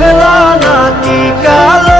শ্যামলা নাকি কালো?